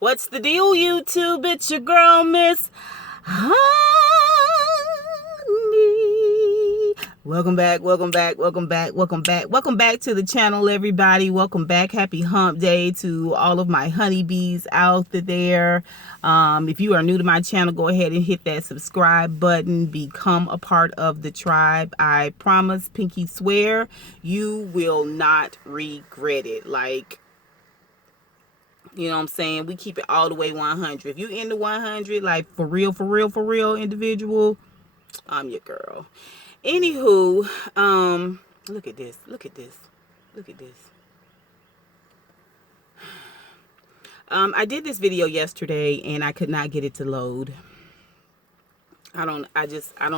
What's the deal, YouTube? It's your girl, Miss Honey. Welcome back to the channel, everybody. Welcome back. Happy hump day to all of my honeybees out there. If you are new to my channel, go ahead and hit that subscribe button. Become a part of the tribe. I promise, pinky swear, you will not regret it. Like, you know what I'm saying? We keep it all the way 100. If you into 100, like for real individual, I'm your girl. Anywho, look at this. I did this video yesterday and I could not get it to load. I don't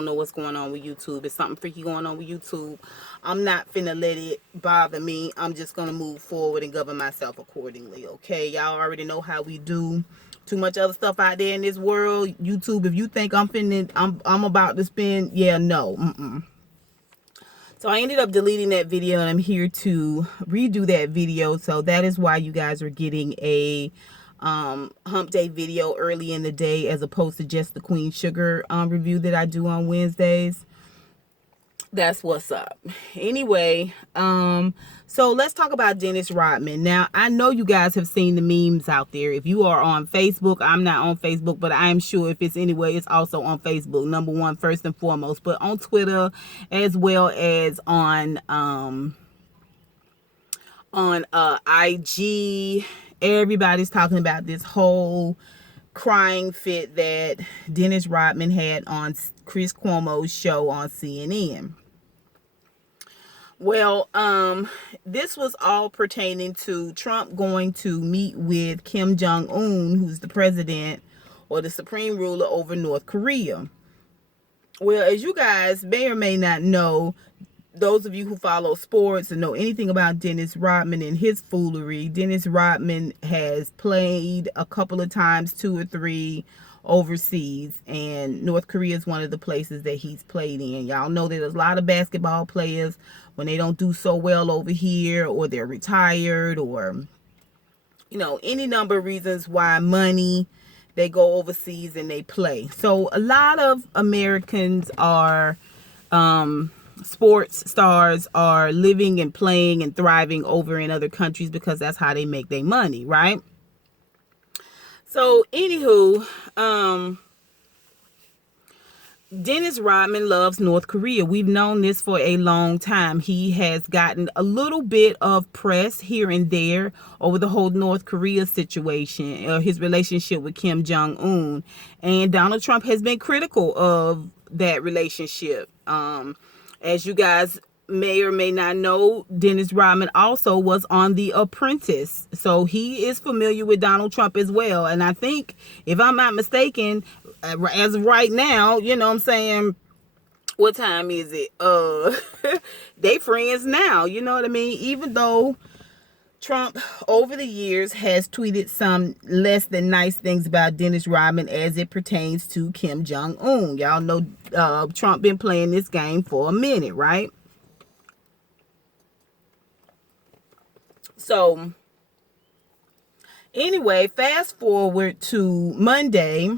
know what's going on with YouTube. It's something freaky going on with YouTube. I'm not finna let it bother me. I'm just gonna move forward and govern myself accordingly. Okay, y'all already know how we do. Too much other stuff out there in this world. YouTube, if you think I'm about to spend, yeah, no. So I ended up deleting that video, and I'm here to redo that video. So that is why you guys are getting a hump day video early in the day, as opposed to just the Queen Sugar review that I do on Wednesdays. That's what's up. Anyway, so let's talk about Dennis Rodman. Now, I know you guys have seen the memes out there. If you are on Facebook, I'm not on Facebook, but I'm sure if it's anywhere, it's also on Facebook, number one, first and foremost, but on Twitter as well as on IG. Everybody's talking about this whole crying fit that Dennis Rodman had on Chris Cuomo's show on CNN. Well, this was all pertaining to Trump going to meet with Kim Jong-un, who's the president or the supreme ruler over North Korea. Well, as you guys may or may not know, those of you who follow sports and know anything about Dennis Rodman and his foolery, Dennis Rodman has played a couple of times, 2 or 3, overseas, and North Korea is one of the places that he's played in. Y'all know that there's a lot of basketball players, when they don't do so well over here, or they're retired, or any number of reasons why, money, they go overseas and they play. So a lot of Americans are sports stars are living and playing and thriving over in other countries because that's how they make their money, right? So anywho, Dennis Rodman loves North Korea. We've known this for a long time. He has gotten a little bit of press here and there over the whole North Korea situation, his relationship with Kim Jong-un. And Donald Trump has been critical of that relationship. As you guys may or may not know, Dennis Rodman also was on The Apprentice. So he is familiar with Donald Trump as well. And I think, if I'm not mistaken, as of right now, you know what I'm saying, what time is it? They friends now, you know what I mean? Even though Trump over the years has tweeted some less than nice things about Dennis Rodman as it pertains to Kim Jong-un. Y'all know Trump been playing this game for a minute, right? So anyway, fast forward to Monday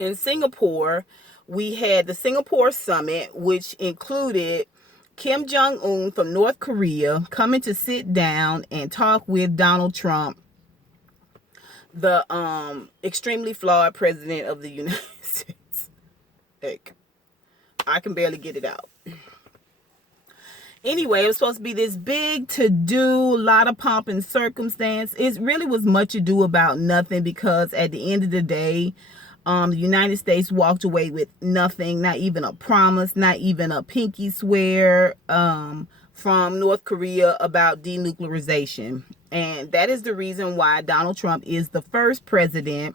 in Singapore. We had the Singapore summit, which included Kim Jong-un from North Korea coming to sit down and talk with Donald Trump, the extremely flawed president of the United States. Heck, I can barely get it out. Anyway, it was supposed to be this big to-do, a lot of pomp and circumstance. It really was much ado about nothing, because at the end of the day, the United States walked away with nothing, not even a promise, not even a pinky swear from North Korea about denuclearization. And that is the reason why Donald Trump is the first president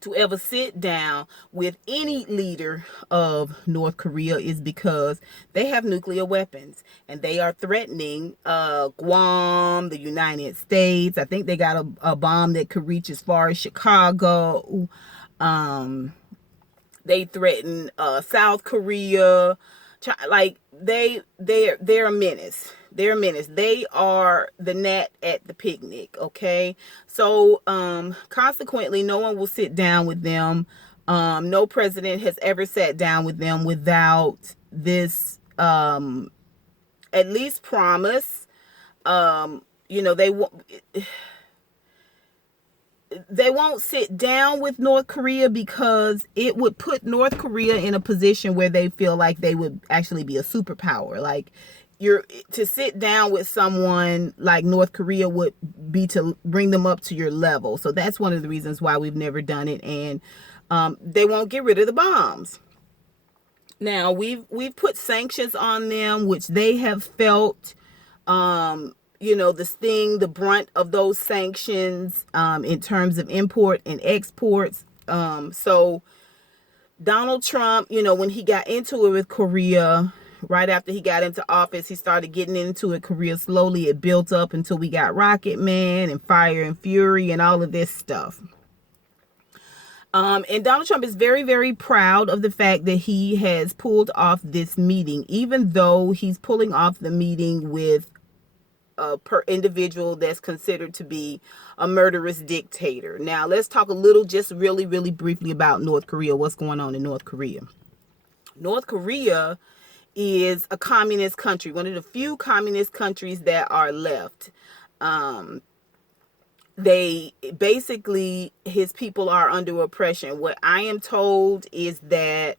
to ever sit down with any leader of North Korea, is because they have nuclear weapons and they are threatening Guam, the United States. I think they got a bomb that could reach as far as Chicago. They threaten South Korea. Like they're a menace. They're a menace. They are the gnat at the picnic, okay? So, consequently, no one will sit down with them. No president has ever sat down with them without this, at least promise. You know, they won't sit down with North Korea because it would put North Korea in a position where they feel like they would actually be a superpower. Like, to sit down with someone like North Korea would be to bring them up to your level. So that's one of the reasons why we've never done it. And they won't get rid of the bombs. Now, we've put sanctions on them, which they have felt, you know, the brunt of those sanctions in terms of import and exports. So Donald Trump, you know, when he got into it with Korea, right after he got into office, he started getting into it. Korea slowly, it built up until we got Rocket Man and Fire and Fury and all of this stuff. And Donald Trump is very, very proud of the fact that he has pulled off this meeting, even though he's pulling off the meeting with per individual that's considered to be a murderous dictator. Now, let's talk a little, just really, really briefly about North Korea. What's going on in North Korea? North Korea is a communist country, one of the few communist countries that are left. They basically, his people are under oppression. What I am told is that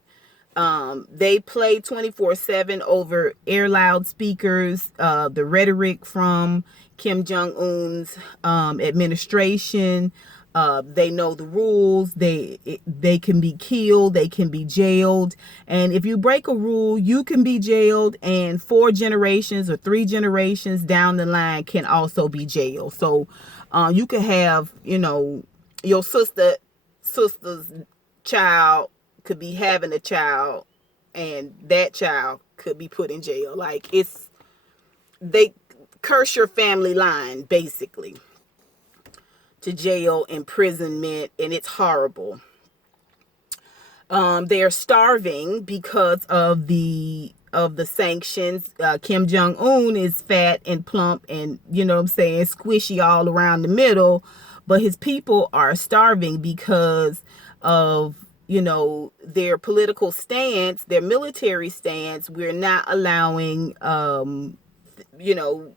they play 24/7 over air loudspeakers, the rhetoric from Kim Jong-un's administration. They know the rules. They can be killed. They can be jailed. And if you break a rule, you can be jailed. And 4 generations or 3 generations down the line can also be jailed. So you could have, you know, your sister's child could be having a child, and that child could be put in jail. Like, they curse your family line, basically, to jail, imprisonment, and it's horrible. They are starving because of the sanctions. Kim Jong-un is fat and plump and, you know what I'm saying, squishy all around the middle, but his people are starving because of, you know, their political stance, their military stance. We're not allowing, you know,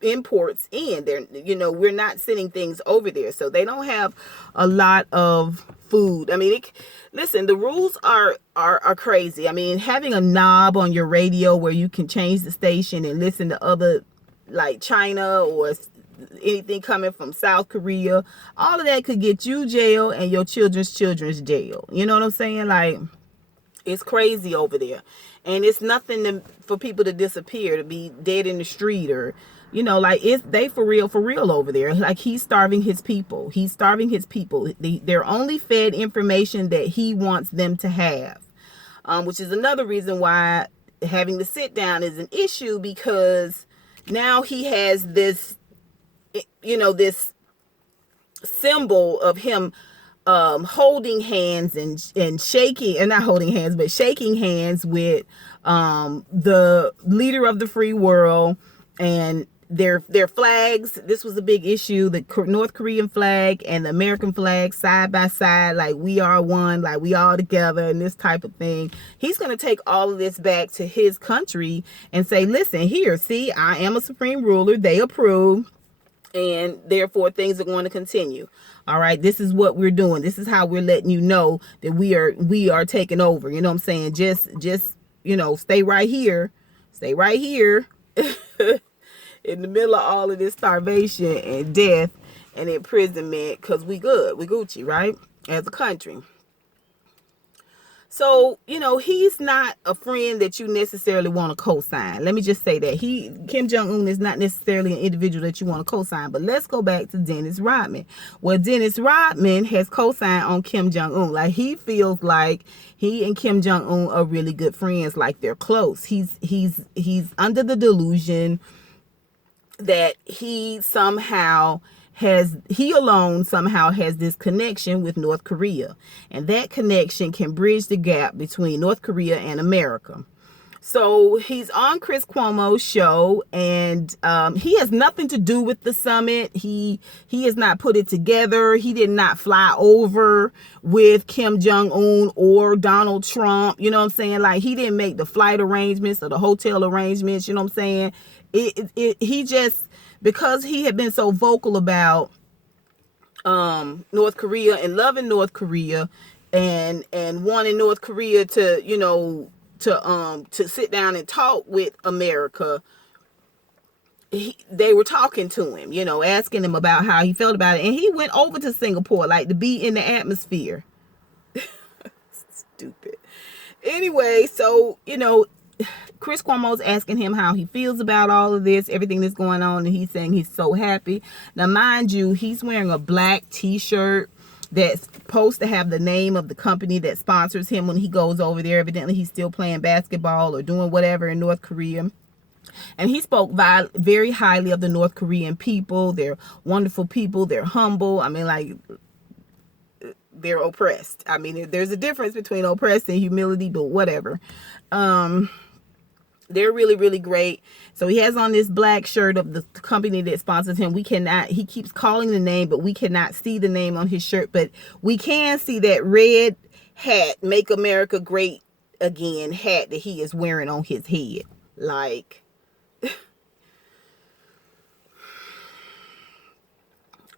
imports in there. You know, we're not sending things over there, so they don't have a lot of food. I mean, listen, the rules are crazy. I mean, having a knob on your radio where you can change the station and listen to other, like China or anything coming from South Korea, all of that could get you jail and your children's jail. You know what I'm saying? Like, it's crazy over there. And it's nothing for people to disappear, to be dead in the street, or, you know, like, they for real over there. Like, he's starving his people. They're only fed information that he wants them to have, which is another reason why having to sit down is an issue, because now he has this, you know, this symbol of him holding hands and shaking, and not holding hands, but shaking hands with the leader of the free world, and their flags. This was a big issue, the North Korean flag and the American flag side by side, like we are one, like we all together, and this type of thing. He's going to take all of this back to his country and say, listen, here, see, I am a supreme ruler. They approve. And therefore, things are going to continue. All right, this is what we're doing. This is how we're letting you know that we are taking over. You know what I'm saying? Just you know, stay right here in the middle of all of this starvation and death and imprisonment, because we good, we Gucci, right? As a country. So, you know, he's not a friend that you necessarily want to co-sign. Let me just say that. Kim Jong-un is not necessarily an individual that you want to co-sign. But let's go back to Dennis Rodman. Well, Dennis Rodman has co-signed on Kim Jong-un. Like, he feels like he and Kim Jong-un are really good friends, like they're close. He's under the delusion that he alone somehow has this connection with North Korea, and that connection can bridge the gap between North Korea and America. So he's on Chris Cuomo's show, and he has nothing to do with the summit. He has not put it together. He did not fly over with Kim Jong-un or Donald Trump. You know what I'm saying? Like, he didn't make the flight arrangements or the hotel arrangements. You know what I'm saying? He just, because he had been so vocal about North Korea and loving North Korea, and wanting North Korea to, you know, to sit down and talk with America. They were talking to him, you know, asking him about how he felt about it, and he went over to Singapore, like, to be in the atmosphere. Stupid. Anyway, so, you know, Chris Cuomo's asking him how he feels about all of this, everything that's going on, and he's saying he's so happy. Now, mind you, he's wearing a black t-shirt that's supposed to have the name of the company that sponsors him when he goes over there. Evidently, he's still playing basketball or doing whatever in North Korea. And he spoke very highly of the North Korean people. They're wonderful people. They're humble. I mean, like, they're oppressed. I mean, there's a difference between oppressed and humility, but whatever. They're really, really great. So he has on this black shirt of the company that sponsors him. We cannot, he keeps calling the name, but we cannot see the name on his shirt. But we can see that red hat, Make America Great Again hat that he is wearing on his head. Like,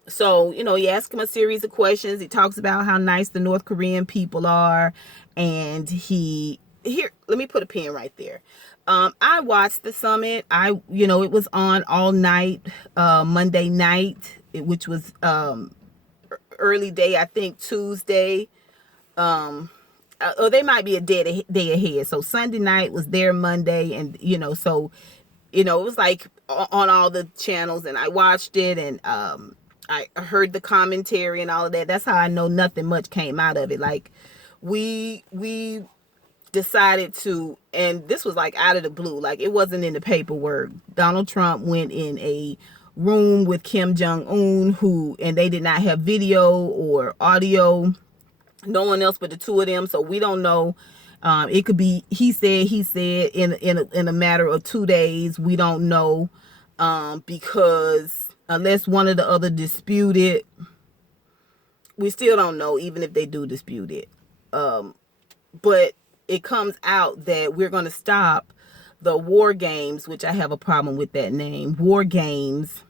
so, you know, he asks him a series of questions. He talks about how nice the North Korean people are. And here, let me put a pin right there. I watched the summit. You know, it was on all night, Monday night, which was early day, I think Tuesday. Or they might be a day ahead. So Sunday night was their Monday, and, you know, so, you know, it was like on all the channels, and I watched it, and I heard the commentary and all of that. That's how I know nothing much came out of it. Like, we decided to, and this was like out of the blue, like, it wasn't in the paperwork. Donald Trump went in a room with Kim Jong-un, and they did not have video or audio, no one else but the two of them, so we don't know. It could be he said in a matter of 2 days. We don't know, because unless one or the other dispute it, we still don't know, even if they do dispute it. But it comes out that we're going to stop the war games, which I have a problem with that name, war games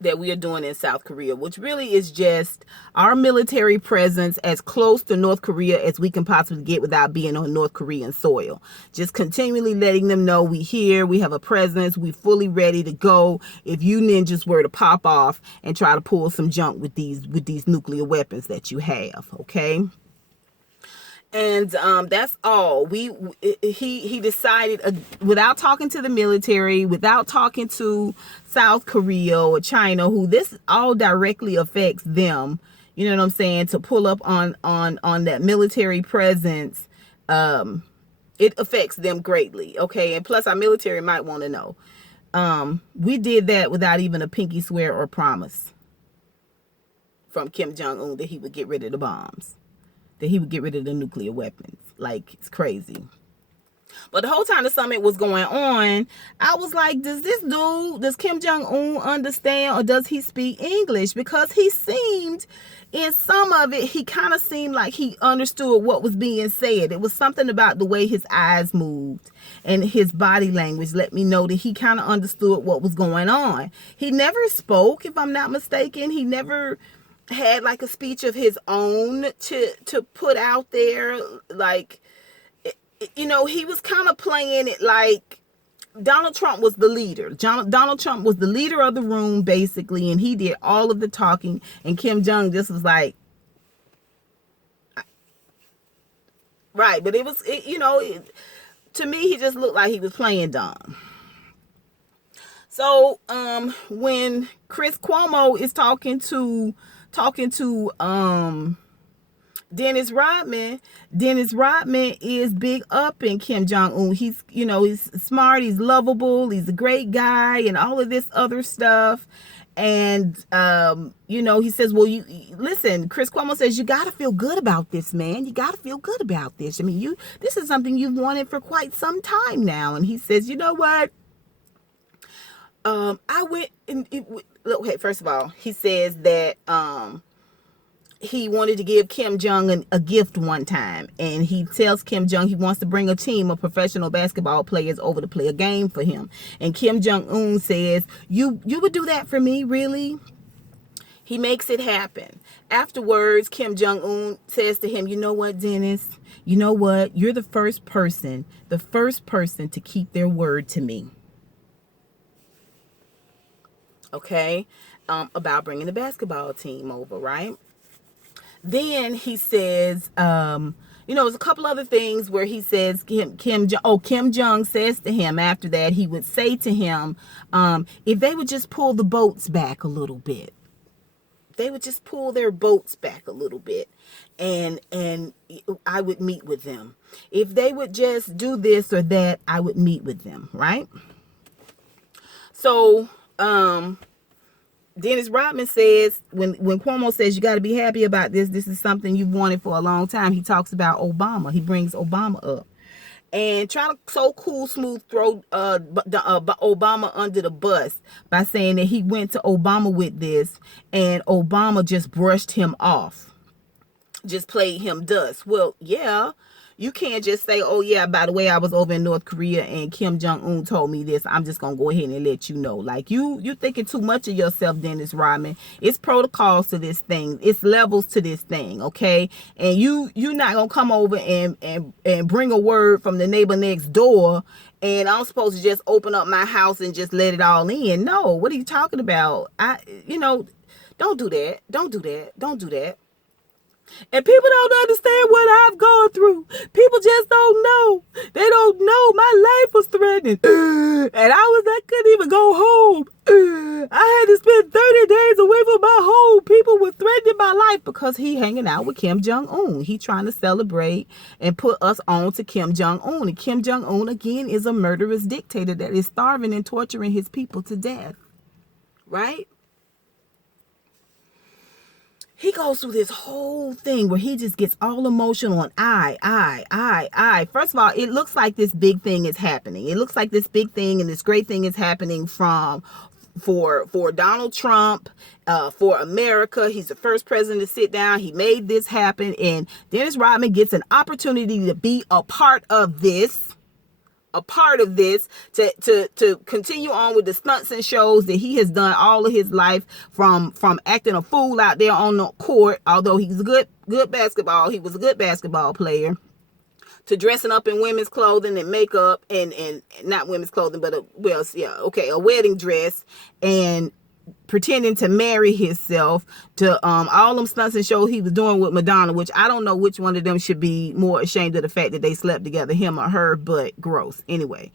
that we are doing in South Korea, which really is just our military presence as close to North Korea as we can possibly get without being on North Korean soil. Just continually letting them know we here, we have a presence, we fully ready to go if you ninjas were to pop off and try to pull some junk with these nuclear weapons that you have, okay? And that's all. He decided, without talking to the military, without talking to South Korea or China, who this all directly affects them, you know what I'm saying, to pull up on that military presence. It affects them greatly, okay? And plus, our military might want to know. We did that without even a pinky swear or promise from Kim Jong-un that he would get rid of the bombs, that he would get rid of the nuclear weapons. Like, it's crazy. But the whole time the summit was going on, I was like, does Kim Jong-un understand, or does he speak English? Because he seemed, in some of it, he kind of seemed like he understood what was being said. It was something about the way his eyes moved and his body language let me know that he kind of understood what was going on. He never spoke, if I'm not mistaken. He never had like a speech of his own to put out there. Like, you know, he was kind of playing it like Donald Trump was the leader. Donald Trump was the leader of the room, basically, and he did all of the talking, and Kim Jong just was like, right. But to me, he just looked like he was playing dumb. So when Chris Cuomo is talking to Dennis Rodman is big up in Kim Jong-un. He's smart, he's lovable, he's a great guy, and all of this other stuff. And, he says, well, you listen, Chris Cuomo says, you got to feel good about this, man. You got to feel good about this. I mean, this is something you've wanted for quite some time now. And he says, you know what? I went and okay, first of all, he says that, he wanted to give Kim Jong a gift one time, and he tells Kim Jong he wants to bring a team of professional basketball players over to play a game for him. And Kim Jong-un says, you would do that for me, really? He makes it happen. Afterwards, Kim Jong-un says to him, you know what, Dennis? You know what? You're the first person to keep their word to me. Okay? About bringing the basketball team over, right? Then he says, there's a couple other things where he says, Kim Jong says to him after that, he would say to him, if they would just pull the boats back a little bit. They would just pull their boats back a little bit, and I would meet with them. If they would just do this or that, I would meet with them, right? So, Dennis Rodman says, when Cuomo says you got to be happy about this is something you've wanted for a long time, he talks about Obama. He brings Obama up. And try to so cool smooth throw Obama under the bus by saying that he went to Obama with this and Obama just brushed him off. Just played him dust. Well, yeah. You can't just say, oh, yeah, by the way, I was over in North Korea and Kim Jong-un told me this. I'm just going to go ahead and let you know. Like, you thinking too much of yourself, Dennis Rodman. It's protocols to this thing. It's levels to this thing, okay? And you're not going to come over and bring a word from the neighbor next door and I'm supposed to just open up my house and just let it all in. No, what are you talking about? Don't do that. Don't do that. Don't do that. And people don't understand what I've gone through. People just don't know. They don't know my life was threatened. And I couldn't even go home. I had to spend 30 days away from my home. People were threatening my life because he hanging out with Kim Jong-un. He trying to celebrate and put us on to Kim Jong-un. And Kim Jong-un, again, is a murderous dictator that is starving and torturing his people to death. Right? He goes through this whole thing where he just gets all emotional and I. First of all, it looks like this big thing is happening. It looks like this big thing and this great thing is happening for Donald Trump, for America. He's the first president to sit down. He made this happen. And Dennis Rodman gets an opportunity to be a part of this. To continue on with the stunts and shows that he has done all of his life, from acting a fool out there on the court, although he was a good basketball player, to dressing up in women's clothing and makeup and not women's clothing, but a wedding dress, and pretending to marry himself, to all them stunts and shows he was doing with Madonna, which I don't know which one of them should be more ashamed of the fact that they slept together, him or her, but gross. Anyway,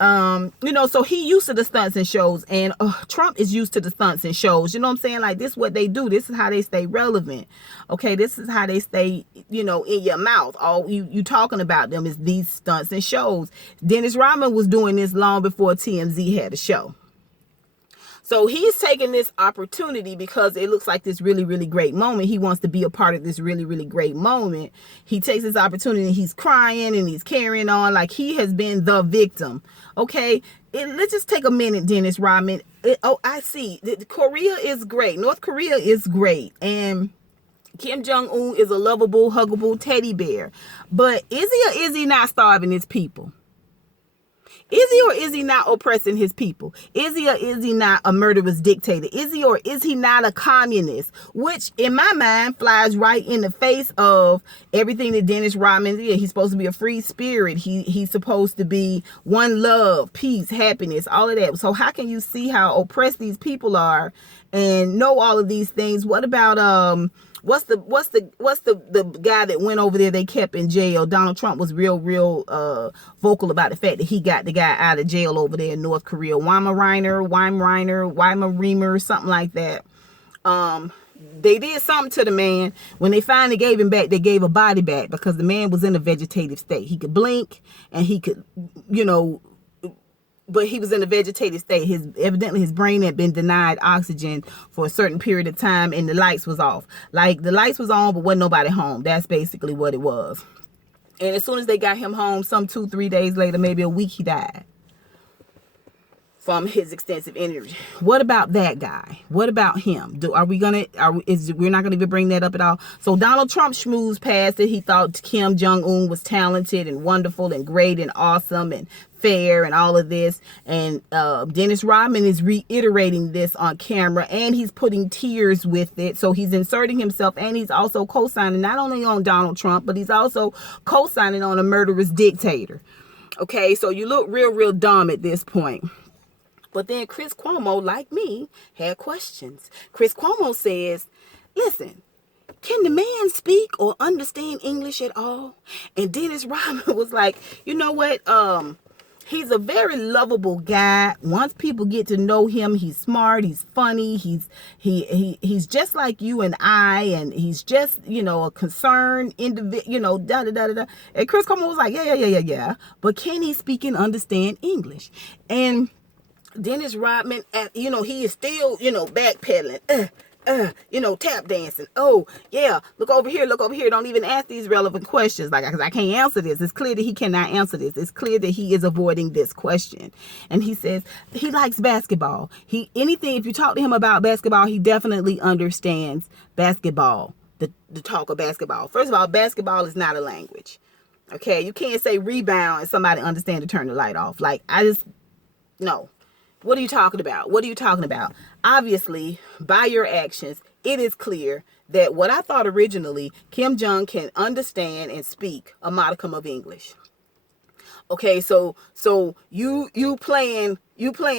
so he used to the stunts and shows, and Trump is used to the stunts and shows. You know what I'm saying? Like, this is what they do. This is how they stay relevant. Okay, this is how they stay, in your mouth. All you talking about them is these stunts and shows. Dennis Rodman was doing this long before TMZ had a show. So he's taking this opportunity because it looks like this really, really great moment. He wants to be a part of this really, really great moment. He takes this opportunity and he's crying and he's carrying on like he has been the victim. Okay, let's just take a minute, Dennis Rodman. I see. Korea is great. North Korea is great. And Kim Jong-un is a lovable, huggable teddy bear. But is he or is he not starving his people? Is he or is he not oppressing his people? Is he or is he not a murderous dictator? Is he or is he not a communist? Which, in my mind, flies right in the face of everything that Dennis Rodman did. He's supposed to be a free spirit. He's supposed to be one love, peace, happiness, all of that. So how can you see how oppressed these people are and know all of these things? What about What's the guy that went over there they kept in jail? Donald Trump was real vocal about the fact that he got the guy out of jail over there in North Korea. Weimaraner, something like that. They did something to the man. When they finally gave him back, they gave a body back because the man was in a vegetative state. He could blink and he could, but he was in a vegetative state. Evidently his brain had been denied oxygen for a certain period of time, and the lights was off. Like, the lights was on, but wasn't nobody home. That's basically what it was. And as soon as they got him home, some 2-3 days later, maybe a week, he died from his extensive injury. What about that guy? What about him? We're not gonna even bring that up at all? So Donald Trump schmoozed past it. He thought Kim Jong-un was talented and wonderful and great and awesome and fair and all of this. And Dennis Rodman is reiterating this on camera, and he's putting tears with it. So he's inserting himself, and he's also co-signing not only on Donald Trump, but he's also co-signing on a murderous dictator. Okay, so you look real dumb at this point. But then Chris Cuomo, like me, had questions. Chris Cuomo says, listen, can the man speak or understand English at all? And Dennis Rodman was like, you know what? He's a very lovable guy. Once people get to know him, he's smart, he's funny, he's just like you and I, and he's just, a concerned individual, da-da-da-da-da. And Chris Cuomo was like, yeah. But can he speak and understand English? And Dennis Rodman, he is still, backpedaling, tap dancing. Oh, yeah, look over here. Don't even ask these relevant questions. Because I can't answer this. It's clear that he cannot answer this. It's clear that he is avoiding this question. And he says he likes basketball. If you talk to him about basketball, he definitely understands basketball, the talk of basketball. First of all, basketball is not a language. Okay, you can't say rebound and somebody understand to turn the light off. No. What are you talking about? Obviously, by your actions, it is clear that what I thought originally, Kim Jong can understand and speak a modicum of English. Okay, so you playing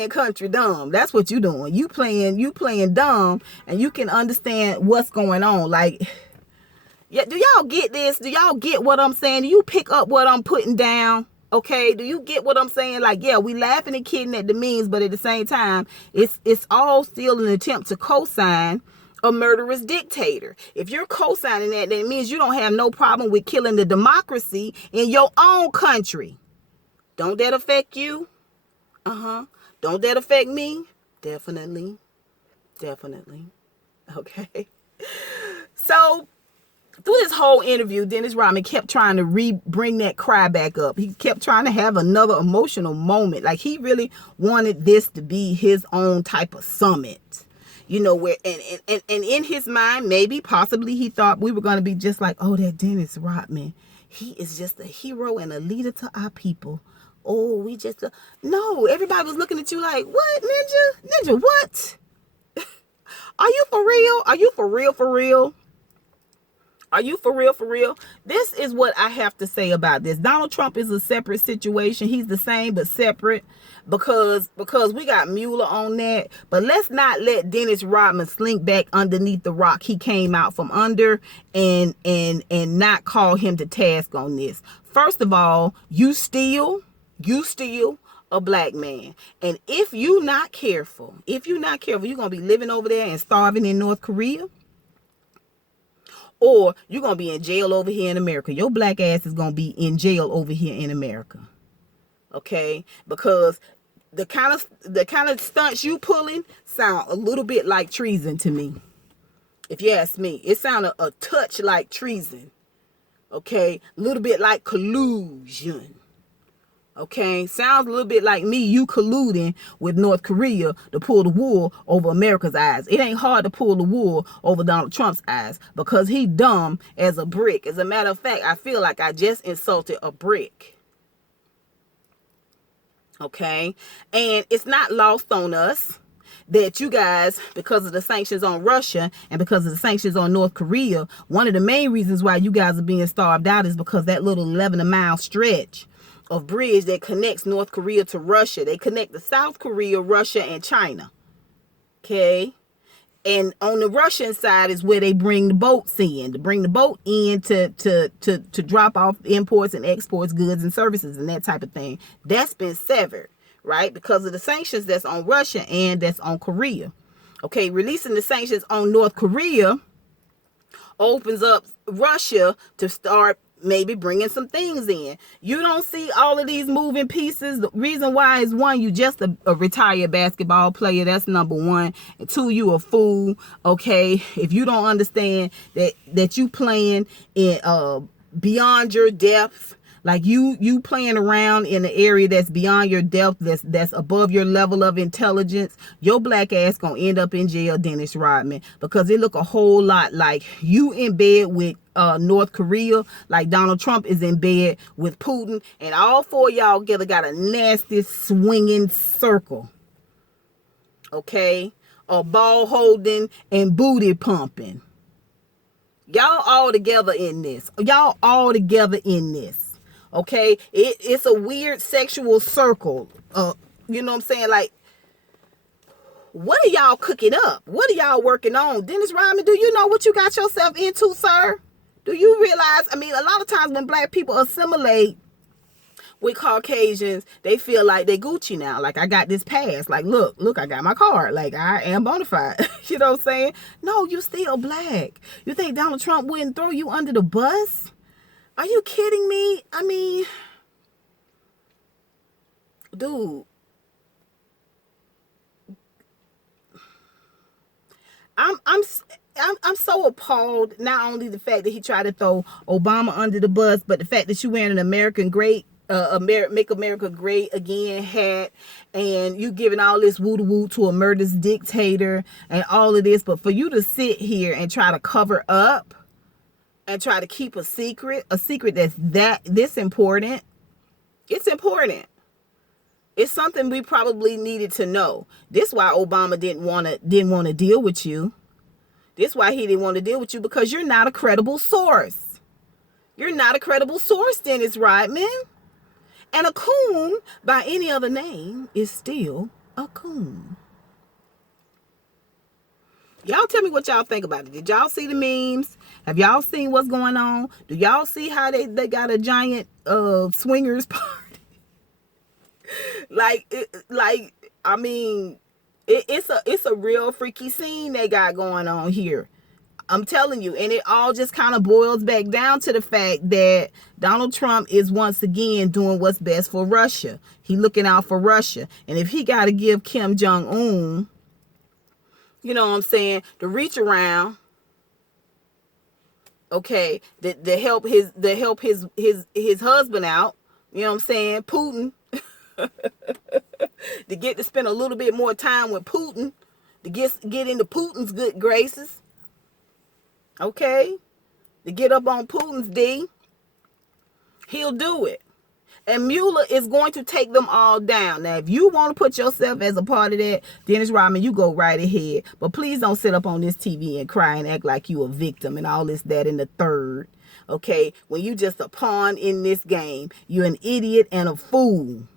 country dumb. That's what you doing. You playing dumb, and you can understand what's going on. Yeah, do y'all get this? Do y'all get what I'm saying? Do you pick up what I'm putting down? Okay, do you get what I'm saying? We laughing and kidding at the memes, but at the same time, it's all still an attempt to co-sign a murderous dictator. If you're co-signing that, then it means you don't have no problem with killing the democracy in your own country. Don't that affect you? Don't that affect me? Definitely. Okay. So, through this whole interview, Dennis Rodman kept trying to bring that cry back up. He kept trying to have another emotional moment. He really wanted this to be his own type of summit. Where and in his mind, maybe, possibly, he thought we were going to be just like, oh, that Dennis Rodman. He is just a hero and a leader to our people. Oh, no, everybody was looking at you like, what, Ninja? What? Are you for real? Are you for real? Are you for real? This is what I have to say about this. Donald Trump is a separate situation. He's the same but separate because we got Mueller on that. But let's not let Dennis Rodman slink back underneath the rock he came out from under and not call him to task on this. First of all, you still a black man. And if you're not careful, you're going to be living over there and starving in North Korea. Or you're going to be in jail over here in America. Your black ass is going to be in jail over here in America. Okay? Because the kind of stunts you pulling sound a little bit like treason to me. If you ask me, it sounded a touch like treason. Okay? A little bit like collusion. Okay, sounds a little bit like you colluding with North Korea to pull the wool over America's eyes. It ain't hard to pull the wool over Donald Trump's eyes because he dumb as a brick. As a matter of fact, I feel like I just insulted a brick. Okay, and it's not lost on us that you guys, because of the sanctions on Russia and because of the sanctions on North Korea, one of the main reasons why you guys are being starved out is because that little 11-mile stretch of bridge that connects North Korea to Russia. They connect the South Korea, Russia, and China. Okay? And on the Russian side is where they bring the boats in. To bring the boat in to drop off imports and exports, goods and services and that type of thing. That's been severed, right? Because of the sanctions that's on Russia and that's on Korea. Okay, releasing the sanctions on North Korea opens up Russia to start maybe bringing some things in. You don't see all of these moving pieces. The reason why is, one, you just a retired basketball player. That's number one. And two, you a fool. Okay, if you don't understand that you playing in beyond your depth. Like you playing around in an area that's beyond your depth, that's above your level of intelligence, your black ass gonna end up in jail, Dennis Rodman, because it look a whole lot like you in bed with North Korea, like Donald Trump is in bed with Putin, and all four of y'all together got a nasty swinging circle. Okay, a ball holding and booty pumping. Y'all all together in this. Y'all all together in this. Okay, it's a weird sexual circle. You know what I'm saying? Like, what are y'all cooking up? What are y'all working on? Dennis Rodman, do you know what you got yourself into, sir? Do you realize? I mean, a lot of times when black people assimilate with Caucasians, they feel like they Gucci now. Like, I got this pass. Like, look, I got my card. Like, I am bona fide. You know what I'm saying? No, you still black. You think Donald Trump wouldn't throw you under the bus? Are you kidding me? I mean, dude, I'm so appalled. Not only the fact that he tried to throw Obama under the bus, but the fact that you wearing an American great, Make America Great Again hat, and you giving all this woo-woo to a murderous dictator and all of this, but for you to sit here and try to cover up and try to keep a secret that's this important. It's important. It's something we probably needed to know. This is why Obama didn't want to deal with you. This is why he didn't want to deal with you, because you're not a credible source. You're not a credible source, Dennis Rodman. And a coon by any other name is still a coon. Y'all tell me what y'all think about it. Did y'all see the memes? Have y'all seen what's going on? Do y'all see how they got a giant swingers party? I mean, it's a real freaky scene they got going on here. I'm telling you, and it all just kind of boils back down to the fact that Donald Trump is once again doing what's best for Russia. He looking out for Russia, and if he got to give Kim Jong-un, you know what I'm saying, to reach around, okay, to help his husband out, you know what I'm saying, Putin, to get to spend a little bit more time with Putin, to get into Putin's good graces, okay, to get up on Putin's D, he'll do it. And Mueller is going to take them all down. Now, if you want to put yourself as a part of that, Dennis Rodman, you go right ahead. But please don't sit up on this TV and cry and act like you a victim and all this, that, and the third. Okay? When you just a pawn in this game, you're an idiot and a fool.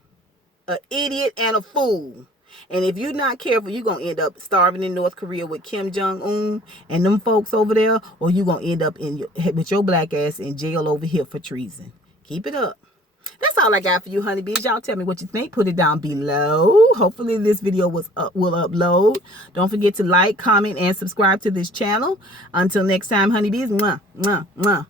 An idiot and a fool. And if you're not careful, you're going to end up starving in North Korea with Kim Jong-un and them folks over there, or you're going to end up with your black ass in jail over here for treason. Keep it up. That's all I got for you, honeybees. Y'all tell me what you think. Put it down below. Hopefully this video will upload. Don't forget to like, comment, and subscribe to this channel. Until next time, honeybees. Mwah, mwah, mwah.